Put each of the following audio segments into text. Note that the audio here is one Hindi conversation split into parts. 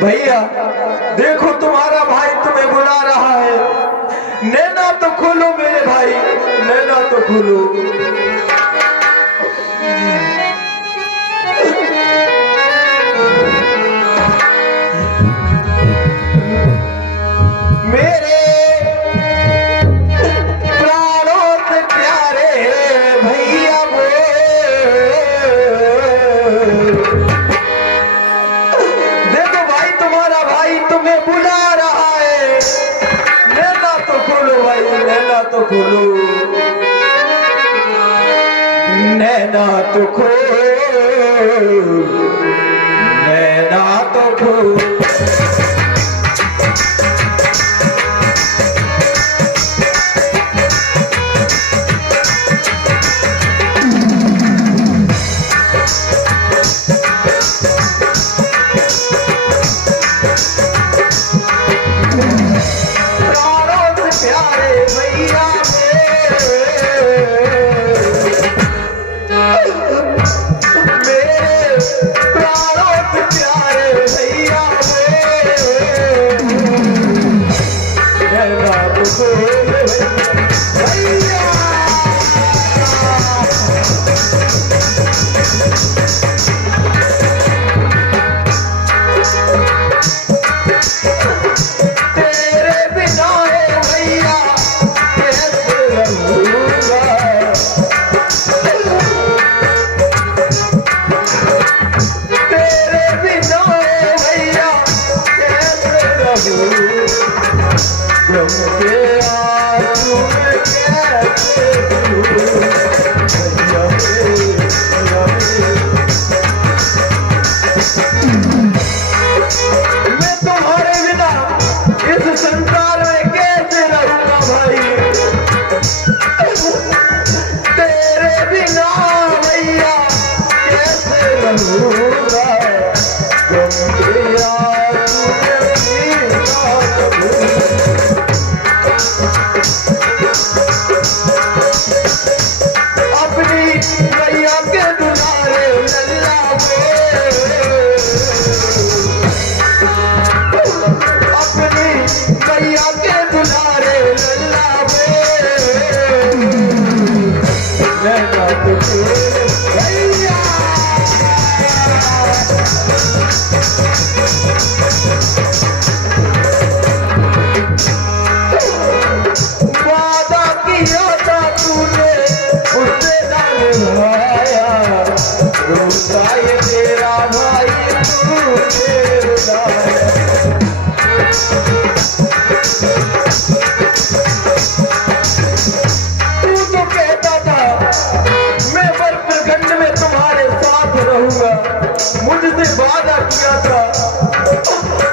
भैया देखो तुम्हारा भाई तुम्हें बुला रहा है, नैना तो खोलो मेरे भाई, नैना तो खोलो। मेरे प्राणों से प्यारे भैया वो, देखो भाई तुम्हारा भाई तुम्हें बुला रहा है, नैना तो खोलो भाई, नैना तो खोलो, नैना तो खोलो, नैना तो खोलो। मुझसे वादा किया था,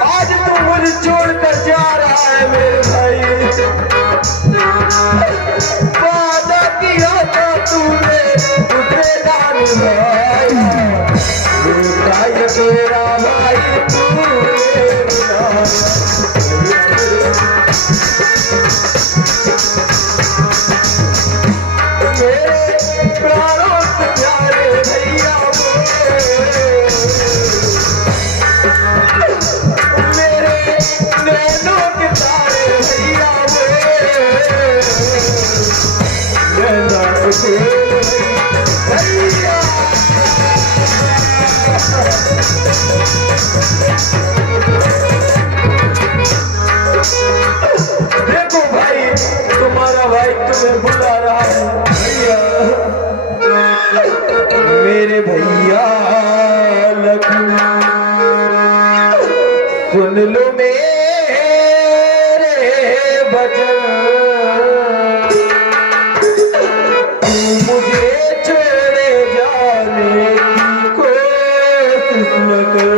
आज तू मुझे छोड़कर जा रहा है मेरे भाई। वादा किया था तूने मुझे ना निभाया, मेरा भाई तूने बुलाया। मेरे प्राणों से प्यारे भैया देखो भाई तुम्हारा भाई तुम्हें बुला रहा है भैया, मेरे भैया लखनऊ सुन लो मेरे वचन, मुझे छोड़े जाने की कोशिश न कर।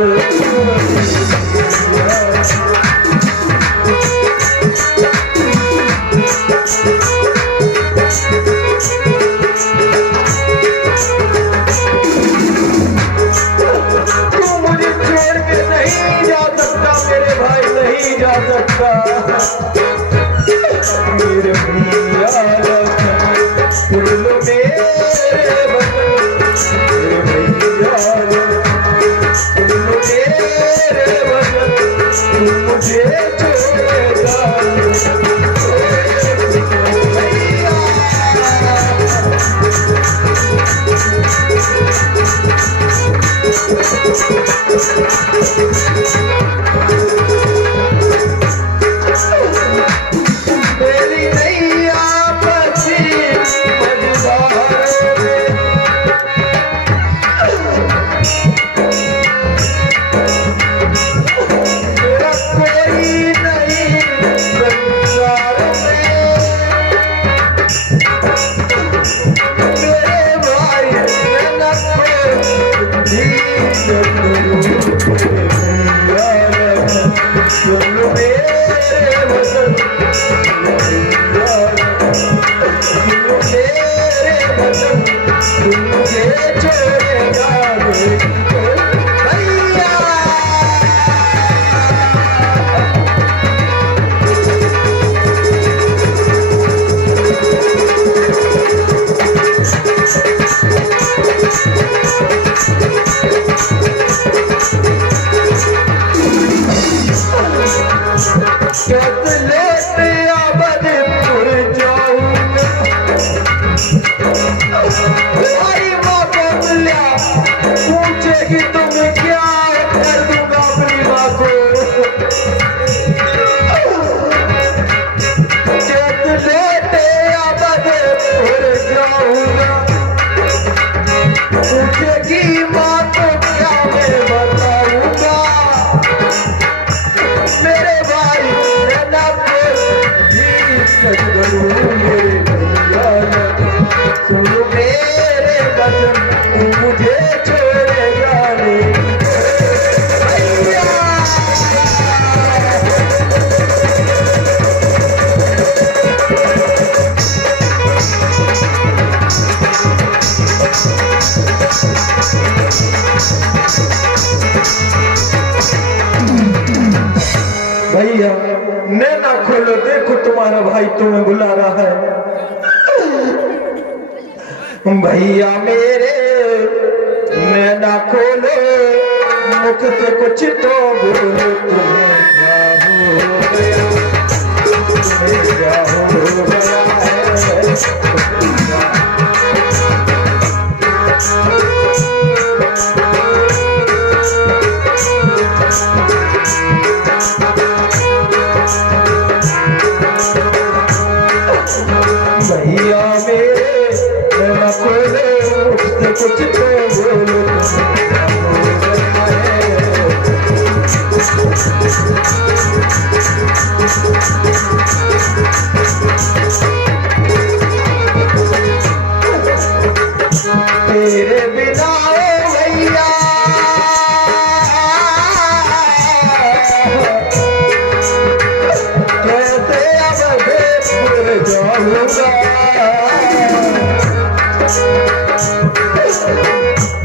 तू मुझे छोड़ के नहीं जा सकता मेरे भाई, नहीं जा सकता मेरे भैया नैना खोलो, देखो तुम्हारा भाई तुम्हें बुला रहा है। भैया मेरे नैना खोलो, मुख से कुछ तो बोलो, तुम्हें क्या हो गया, तुम्हें क्या हो गया है। भैया मेरे नैना खोलो, मुझसे कुछ तो बोलो, तेरे बिना ओ भैया कैसे अब भेद जाऊंगा,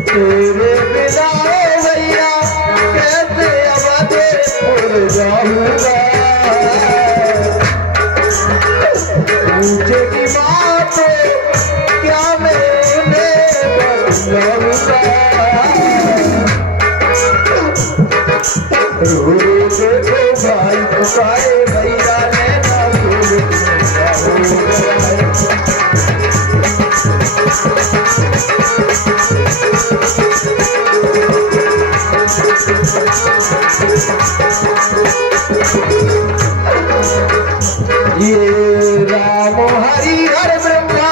तेरे बिना भैया कैसे अवधेपुर जाऊंगा। पूछेगी बात क्या मैं उन्हें बताऊंगा, रो देखो भाई पुकारे भैया नैना खोलो, ये राम हरि हर ब्रह्मा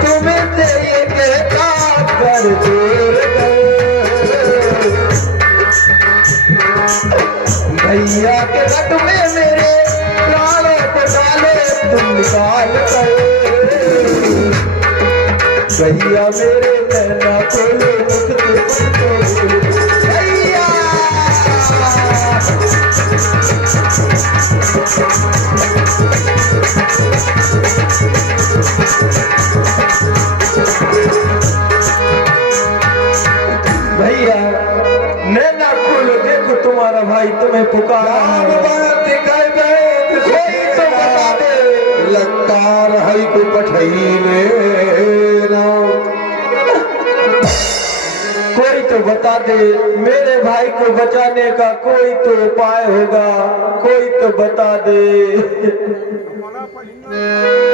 तुम्हें से ये कहता कर जोर भैया के रट में मेरे प्राणों को डाले तुम निकाल कर, भैया मेरे नैना खोलो, मुख से भैया भैया नैना खोलो, देखो तुम्हारा भाई तुम्हें पुकारा है। कोई तो बता दे, लंकार है को पठैले कोई तो बता दे, मेरे भाई को बचाने का कोई तो उपाय होगा, कोई तो बता दे।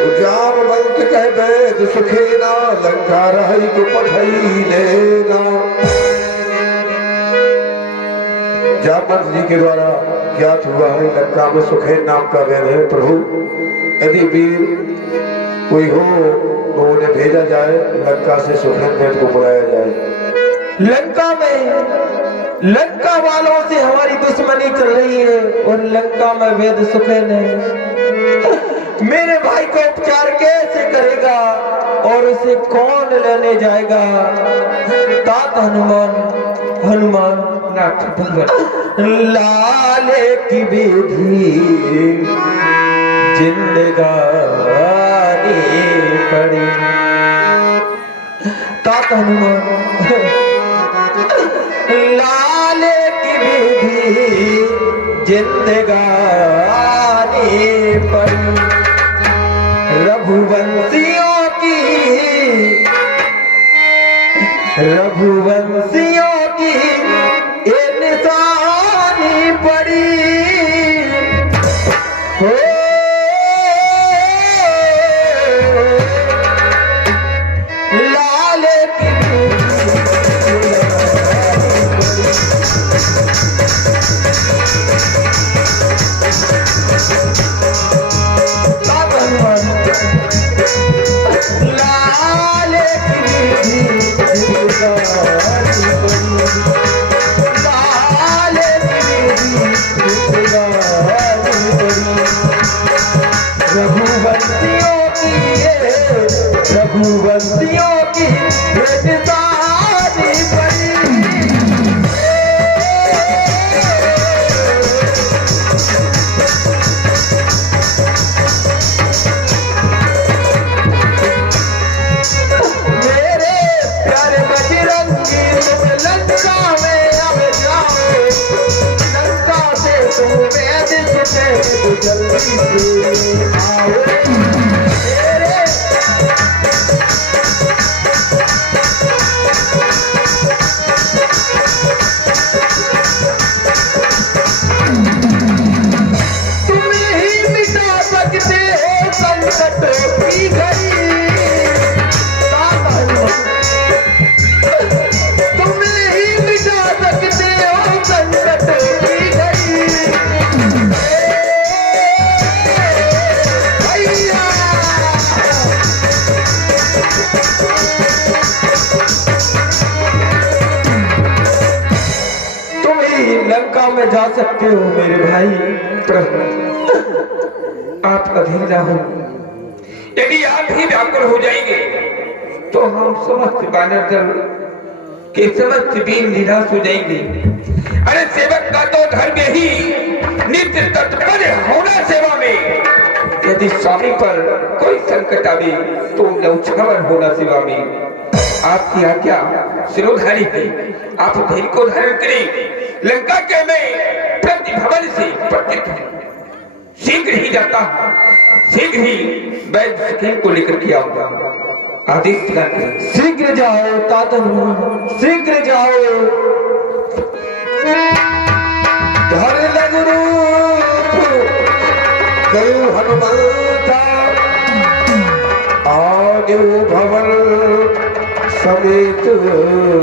उजाम बंत कह बैद सुखेना, लंकार है को पठैले जामवंत जी के द्वारा ज्ञात हुआ है लंका में सुखेन नाम का वेद है। प्रभु यदि वीर कोई हो तो उन्हें भेजा जाए, लंका से सुखेन वेद को बुलाया जाए। लंका वालों से हमारी दुश्मनी चल रही है और लंका में वेद सुखेन है। मेरे भाई को उपचार कैसे करेगा और उसे कौन लेने जाएगा? तात हनुमान, हनुमान नाथ भगवान लाले की विधि जिंदगानी पड़ी। तात हनुमान लाले की विधि जिंदगानी पड़ी। रघुवंशियों की ये निशानी पड़ी हो। लाल की लाल रघुवंशियों की बेटी पड़ी। मेरे प्यारे बजरंगी तुम लंका में अब जाओ, लंका से तुम वेद से जल्दी से आओ। लंका में जा सकते हो मेरे भाई। आप अधीर ना हो। यदि आप ही व्याकुल हो जाएंगे तो हम समस्त वानर दल के समस्त वीर निराश हो जाएंगे। अरे सेवक का तो धर्म ही नित्य तत्पर होना सेवा में। यदि स्वामी पर कोई संकट आवे तो लौचकवर होना सेवा में। आपकी आज्ञा शिरोधारी है, आप धैर्य को धारण करें। लंका के मैं प्रतिभवन से प्रत्येक शीघ्र ही जाता हूँ, शीघ्र ही वैद्य सुखेन को लेकर के आऊंगा। आदेश करें। शीघ्र जाओ तात हनुमान, शीघ्र जाओ। धर लग रूप गयो हनुमंता, आगे भवन समेत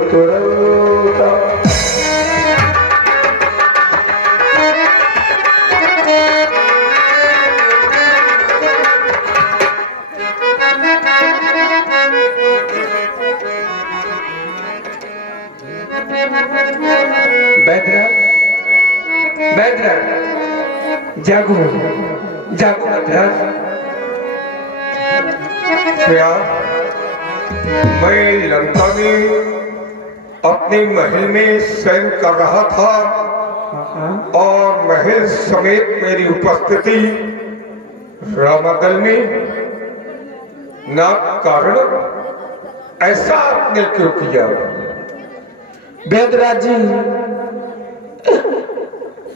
तुरंता। जागो जागो मद्रास। क्या मैं लंका में अपने महल में शयन कर रहा था और महल समेत मेरी उपस्थिति रामदल में ना कारण ऐसा आपने क्यों किया? वेदराज जी,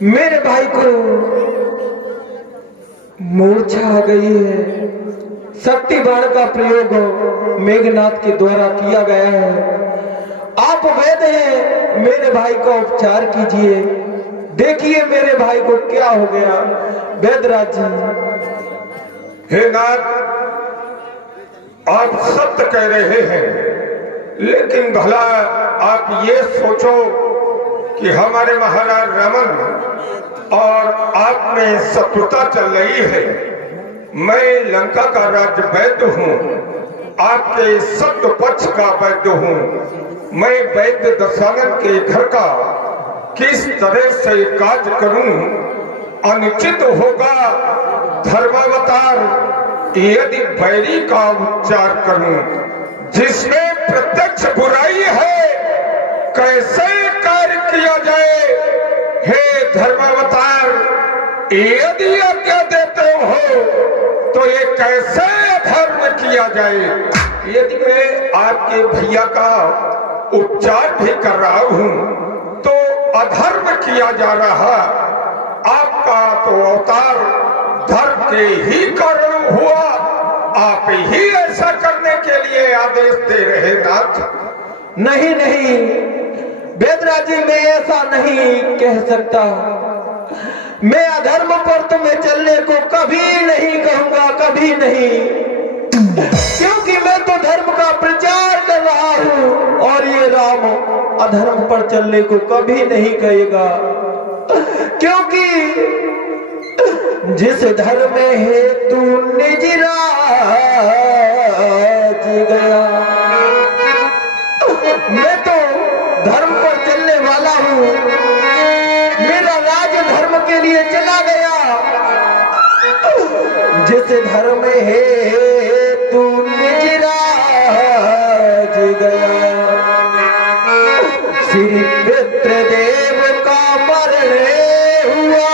मेरे भाई को मूर्छा आ गई है। शक्ति बाण का प्रयोग मेघनाथ के द्वारा किया गया है। आप वैद्य हैं, मेरे भाई का उपचार कीजिए। देखिए मेरे भाई को क्या हो गया। वेदराज जी। हे नाथ, आप सत्य कह रहे हैं, लेकिन भला आप ये सोचो कि हमारे महाराज रमन और आप में शत्रुता चल रही है। मैं लंका का राज्य वैद्य हूँ, आपके सत्य पक्ष का वैद्य हूँ। मैं वैद्य दशानन के घर का किस तरह से कार्य करूँ? अनुचित होगा धर्मावतार यदि बैरी का उच्चार करूं जिसमें प्रत्यक्ष बुराई है, कैसे कार्य किया जाए? हे धर्मावतार, यदि आज्ञा देते हो तो ये कैसे अधर्म किया जाए? यदि मैं आपके भैया का उपचार भी कर रहा हूं तो अधर्म किया जा रहा। आपका तो अवतार धर्म के ही कारण हुआ, आप ही ऐसा करने के लिए आदेश दे रहे नाथ। नहीं नहीं वेदराज जी, मैं ऐसा नहीं कह सकता। मैं अधर्म पर तुम्हें चलने को कभी नहीं कहूंगा, कभी नहीं, क्योंकि मैं तो धर्म का प्रचार कर रहा हूं और ये राम अधर्म पर चलने को कभी नहीं कहेगा। क्योंकि जिस धर्म हेतु निज राज गया, मैं तो धर्म पर चलने वाला हूं, मेरा राज धर्म के लिए चला गया। जिस धर्म हेतु निज राज गया, श्री पितृदेव का मरण हुआ।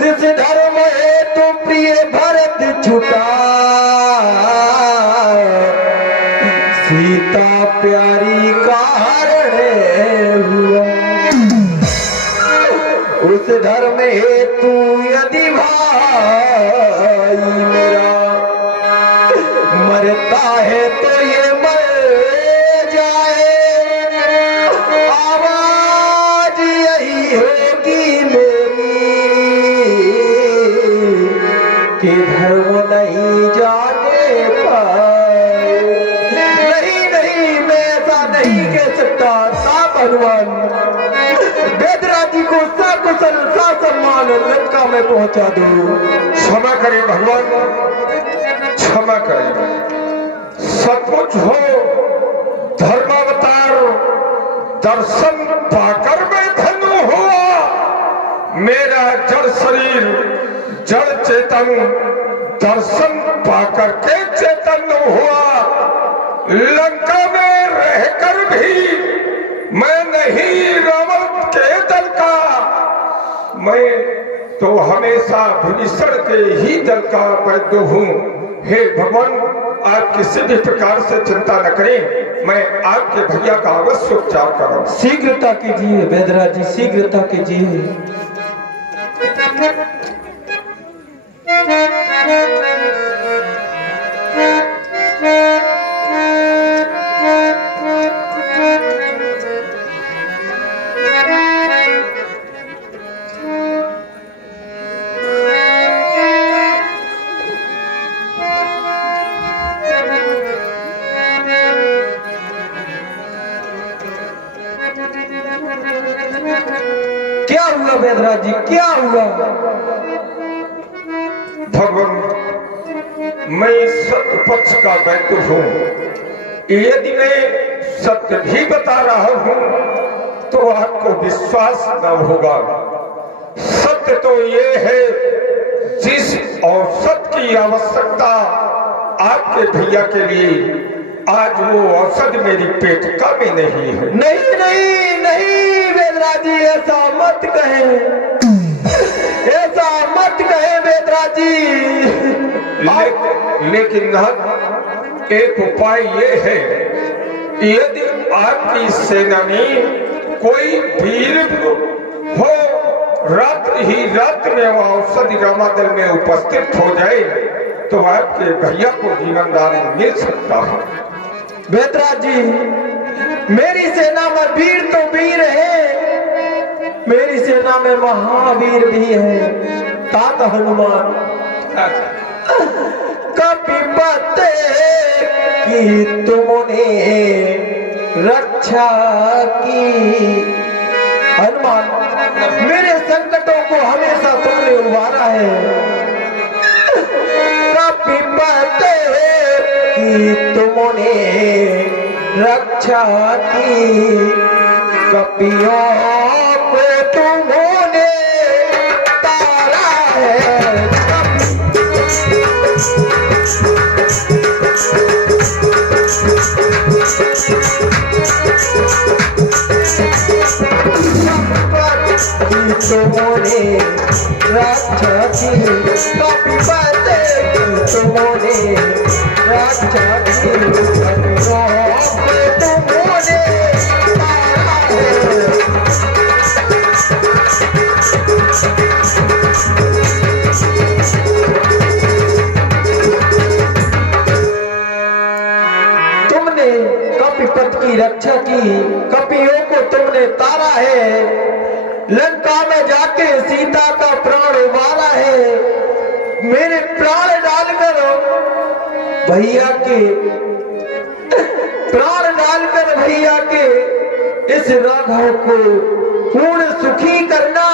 जिस धर्म हेतु प्रिय भरत छुटा, सीता प्यारी का हरण हुआ। उस धर्म हेतु यदि भाई मेरा मरता है तो ये मर जाए, आवाज यही होगी मेरी कि धर्म नहीं जाने पाए। नहीं नहीं, मैं ऐसा नहीं कह सकता। साहब भगवान वेदराज जी को सकुशल ससम्मान लंका में पहुंचा दो। क्षमा करें भगवान, क्षमा करें। सचमुच हो धर्मावतार, दर्शन पाकर मैं धन्य हुआ। मेरा जड़ शरीर जड़ चेतन दर्शन पाकर के चेतन हुआ। लंका में रहकर भी मैं नहीं रावण के दल का, मैं तो हमेशा विभीषण के ही दल का वैद्य हूँ। हे भगवान, आप किसी भी प्रकार से चिंता न करें, मैं आपके भैया का अवश्य उपचार करूँगा। शीघ्रता कीजिए वेदराज जी, शीघ्रता कीजिए। क्या हुआ वेदराज जी, क्या हुआ? भगवान, मैं सत्य पक्ष का वैद्य हूँ। यदि मैं सत्य भी बता रहा हूँ तो आपको विश्वास न होगा। सत्य तो ये है, जिस औषध की आवश्यकता आपके भैया के लिए, आज वो औषध मेरी पेटिका में नहीं है। नहीं नहीं नहीं वेदराज जी, ऐसा मत कहे, ऐसा मत कहे वेदराज जी। लेकिन एक उपाय ये है, यदि आपकी सेना में कोई वीर हो, रात्रि ही रात में वो औषधि रामादल में उपस्थित हो जाए तो आपके भैया को जीवन दान मिल सकता है। वेदराज जी, मेरी सेना में वीर तो वीर है, मेरी सेना में महावीर भी है। तात हनुमान कपिपते की तुमने रक्षा की। हनुमान, मेरे संकटों को हमेशा तुमने उबारा है। कपिपते की तुमने रक्षा की, कपियों को तुमने है, लंका में जाके सीता का प्राण उबारा है। मेरे प्राण डालकर भैया के इस राघव को पूर्ण सुखी करना।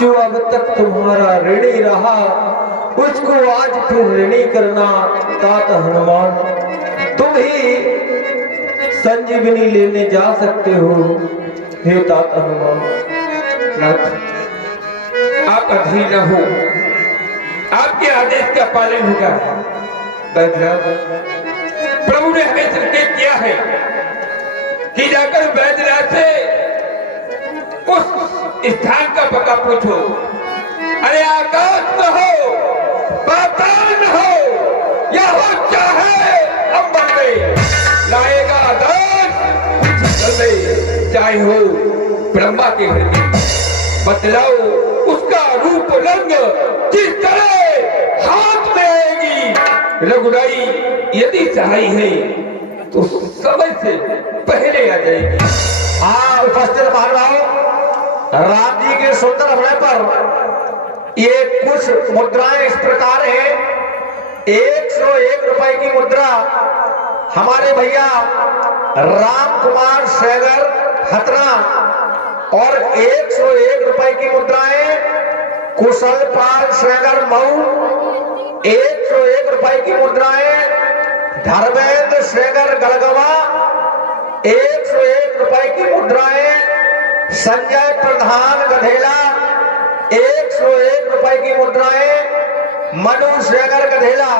जो अब तक तुम्हारा ऋणी रहा उसको आज फिर ऋणी करना। तात हनुमान, तुम ही संजीवनी लेने जा सकते हो। हे तात हनुमान। नाथ, आप अधीर न हो, आपके आदेश का पालन होगा। प्रभु ने हमें संकेत किया है कि जाकर बैजनाथ से उस स्थान का पता पूछो। अरे आकाश न हो, पाताल न हो, या हो चाहे अंबर में, लाएगा दास चाहे हो ब्रह्मा के घर में। बतलाओ उसका रूप रंग किस तरह हाथ में आएगी। रघुराई यदि सहाय है तो समय से पहले आ जाएगी। हाँ, उपस्थित महानुभाव, राम जी के सुंदर हृदय पर ये कुछ मुद्राएं इस प्रकार हैं। 101 रुपए की मुद्रा हमारे भैया राम कुमार शेगर हतरा, और 101 रुपए की मुद्राएं कुशल पाल शेगर मऊ, 101 रुपए की मुद्राएं धर्मेंद्र शेगर गलगवा, 101 रुपए की मुद्राएं संजय प्रधान गधेला, 101 रुपए की मुद्राएं मनु शेगर गधेला।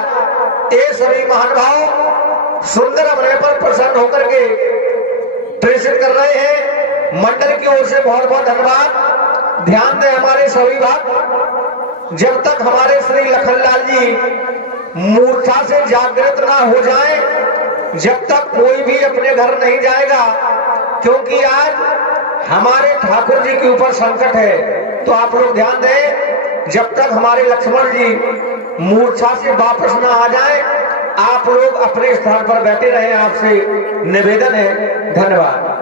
ये सभी महानुभाव सुंदर अमरे पर प्रसन्न होकर के प्रेषित कर रहे हैं। मंडल की ओर से बहुत बहुत धन्यवाद। ध्यान दें हमारे सभी भक्त, जब तक हमारे श्री लखनलाल जी मूर्छा से जागृत ना हो जाएं, जब तक कोई भी अपने घर नहीं जाएगा, क्योंकि आज हमारे ठाकुर जी के ऊपर संकट है। तो आप लोग ध्यान दें, जब तक हमारे लक्ष्मण जी मूर्छा से वापस ना आ जाएं, आप लोग अपने स्थान पर बैठे रहें, आपसे निवेदन है। धन्यवाद।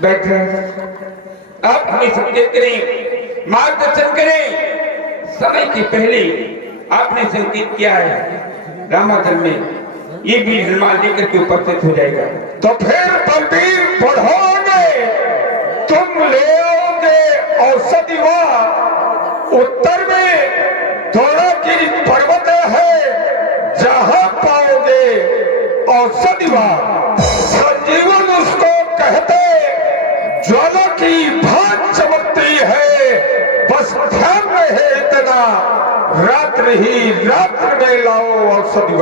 बैठे आप हमें संकेत करें, मार्गदर्शन करें। समय के पहले आपने संकेत किया है रामाधन में ये भी हनुमान लेकर के उपस्थित हो जाएगा। तो फिर बलबीर बढ़ोगे, तुम ले आओगे औषधि। उत्तर में धौलागिरी पर्वत है, जहां पाओगे औषधि। संजीवन उसको कहते, ज्वाला की भांति चमकती है। बस ध्यान रहे इतना, रात्रि ही रात्रि में लाओ औषधि।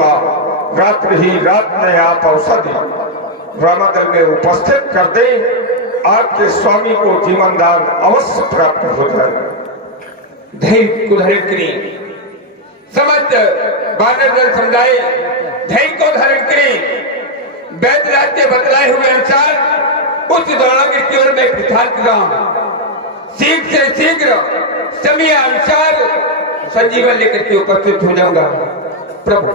रात्रि ही रात में आप औषधि रामादल में उपस्थित कर दे, आपके स्वामी को जीवन दान अवश्य प्राप्त हो जाए। धैर्य को धारण करें, समस्त वानर दल समुदाय धैर्य को धारण करें। वैद्यराज के बतलाए हुए अनुसार उस धौलागिरी की ओर मैं प्रस्थान कर रहा हूं। शीघ्र से शीघ्र समय अनुसार संजीवन लेकर के उपस्थित हो जाऊंगा। प्रभु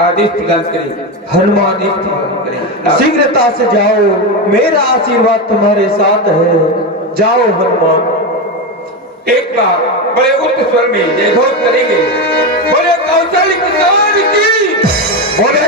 आदेश प्रदान करें। हनुमान, आदेश प्रदान करें। शीघ्रता से जाओ, मेरा आशीर्वाद तुम्हारे साथ है। जाओ हनुमान। एक बार बड़े उच्च स्वर में जयघोष करेंगे। बोले कौशल की, बोले